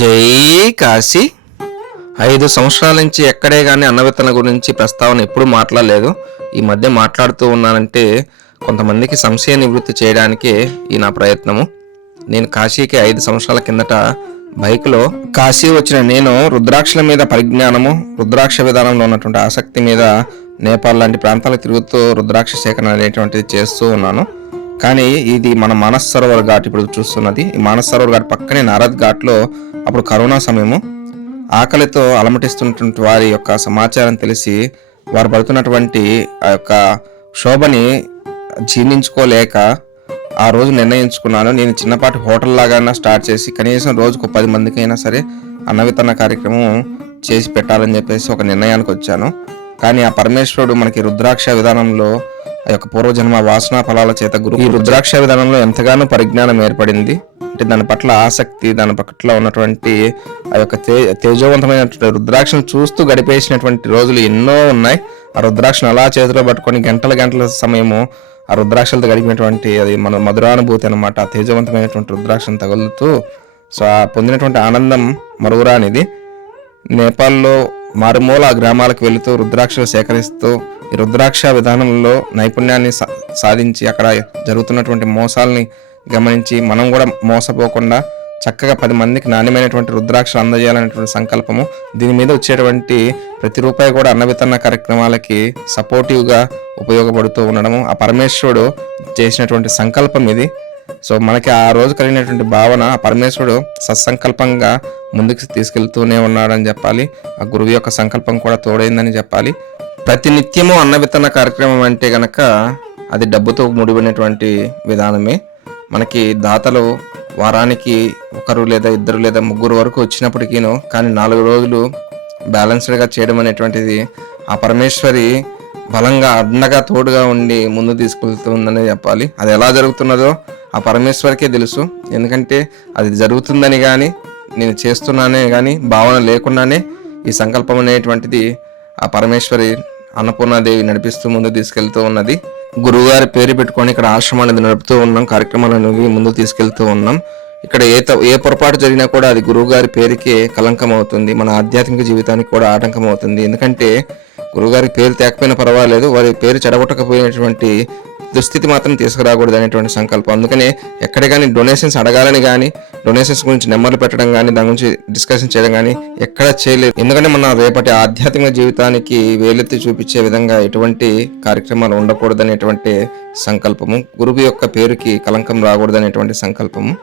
జై కాశీ. 5 సంవత్సరాల నుంచి ఎక్కడే కానీ అన్నవిత్తన గురించి ప్రస్తావన ఎప్పుడు మాట్లాడలేదు. ఈ మధ్య మాట్లాడుతూ ఉన్నానంటే కొంతమందికి సంశయ నివృత్తి చేయడానికే ఈ నా ప్రయత్నము. నేను కాశీకి 5 సంవత్సరాల కిందట బైక్లో కాశీ వచ్చిన నేను రుద్రాక్షల మీద పరిజ్ఞానము, రుద్రాక్ష విధానంలో ఉన్నటువంటి ఆసక్తి మీద నేపాల్ లాంటి ప్రాంతాలకు తిరుగుతూ రుద్రాక్ష సేకరణ అనేటువంటిది చేస్తూ ఉన్నాను. కానీ ఇది మన మానస్ సరోవర్ ఘాట్ ఇప్పుడు చూస్తున్నది. ఈ మానస్ సరోవర్ ఘాట్ పక్కనే నారద్ ఘాట్లో అప్పుడు కరోనా సమయము, ఆకలితో అలమటిస్తున్నటువంటి వారి యొక్క సమాచారం తెలిసి వారు పడుతున్నటువంటి ఆ యొక్క శోభని జీర్ణించుకోలేక ఆ రోజు నిర్ణయించుకున్నాను. నేను చిన్నపాటి హోటల్ లాగా స్టార్ట్ చేసి కనీసం రోజుకు 10 మందికైనా సరే అన్నవిత్తన కార్యక్రమం చేసి పెట్టాలని చెప్పేసి ఒక నిర్ణయానికి వచ్చాను. కానీ ఆ పరమేశ్వరుడు మనకి రుద్రాక్ష విధానంలో ఆ యొక్క పూర్వజన్మ వాసనా ఫలాల చేత ఈ రుద్రాక్ష విధానంలో ఎంతగానో పరిజ్ఞానం ఏర్పడింది. అంటే దాని పట్ల ఆసక్తి, దాని పట్ల ఉన్నటువంటి ఆ యొక్క తేజవంతమైనటువంటి రుద్రాక్షను చూస్తూ గడిపేసినటువంటి రోజులు ఎన్నో ఉన్నాయి. ఆ రుద్రాక్షను అలా చేతిలో పట్టుకొని గంటల సమయము ఆ రుద్రాక్షలతో గడిపినటువంటి అది మన మధురానుభూతి అనమాట. ఆ తేజవంతమైనటువంటి రుద్రాక్షను తగులుతూ సో ఆ పొందినటువంటి ఆనందం మరువురానిది. నేపాల్లో మారుమూల గ్రామాలకు వెళుతూ రుద్రాక్షలు సేకరిస్తూ ఈ రుద్రాక్ష విధానంలో నైపుణ్యాన్ని సాధించి అక్కడ జరుగుతున్నటువంటి మోసాలని గమనించి మనం కూడా మోసపోకుండా చక్కగా 10 మందికి నాణ్యమైనటువంటి రుద్రాక్షలు అందజేయాలనేటువంటి సంకల్పము. దీని మీద వచ్చేటువంటి ప్రతి రూపాయి కూడా అన్నవిత్తన కార్యక్రమాలకి సపోర్టివ్గా ఉపయోగపడుతూ ఉండడము ఆ పరమేశ్వరుడు చేసినటువంటి సంకల్పం ఇది. సో మనకి ఆ రోజు కలిగినటువంటి భావన ఆ పరమేశ్వరుడు సత్సంకల్పంగా ముందుకు తీసుకెళ్తూనే ఉన్నాడని చెప్పాలి. ఆ గురువు యొక్క సంకల్పం కూడా తోడైందని చెప్పాలి. ప్రతి నిత్యము అన్నవిత్తన కార్యక్రమం అంటే గనక అది డబ్బుతో ముడిపడినటువంటి విధానమే. మనకి దాతలు వారానికి 1 లేదా 2 లేదా 3 వరకు వచ్చినప్పటికీను కానీ 4 రోజులు బ్యాలెన్స్డ్గా చేయడం అనేటువంటిది ఆ పరమేశ్వరి బలంగా అండగా తోడుగా ఉండి ముందు తీసుకెళ్తుందని చెప్పాలి. అది ఎలా జరుగుతున్నదో ఆ పరమేశ్వరికే తెలుసు. ఎందుకంటే అది జరుగుతుందని కానీ నేను చేస్తున్నానే కానీ భావన లేకుండానే ఈ సంకల్పం అనేటువంటిది ఆ పరమేశ్వరి అన్నపూర్ణాదేవి నడిపిస్తూ ముందు తీసుకెళ్తూ ఉన్నది. గురువుగారి పేరు పెట్టుకొని ఇక్కడ ఆశ్రమాన్ని నడుపుతూ ఉన్నాం, కార్యక్రమాలను ముందు తీసుకెళ్తూ ఉన్నాం. ఇక్కడ ఏ పొరపాటు జరిగినా కూడా అది గురువుగారి పేరుకే కలంకం అవుతుంది, మన ఆధ్యాత్మిక జీవితానికి కూడా ఆటంకం అవుతుంది. ఎందుకంటే గురువుగారి పేరు తేకపోయినా పర్వాలేదు, వారి పేరు చెడగొట్టకపోయినటువంటి దుస్థితి మాత్రం తీసుకురాకూడదు అనేటువంటి సంకల్పం. అందుకనే ఎక్కడ కానీ డొనేషన్స్ అడగాలని కానీ డొనేషన్స్ గురించి నెంబర్లు పెట్టడం కానీ దాని గురించి డిస్కషన్ చేయడం కానీ ఎక్కడ చేయలేదు. ఎందుకంటే మన రేపటి ఆధ్యాత్మిక జీవితానికి వేలెత్తి చూపించే విధంగా ఎటువంటి కార్యక్రమాలు ఉండకూడదనేటువంటి సంకల్పము, గురువు యొక్క పేరుకి కలంకం రాకూడదనేటువంటి సంకల్పము.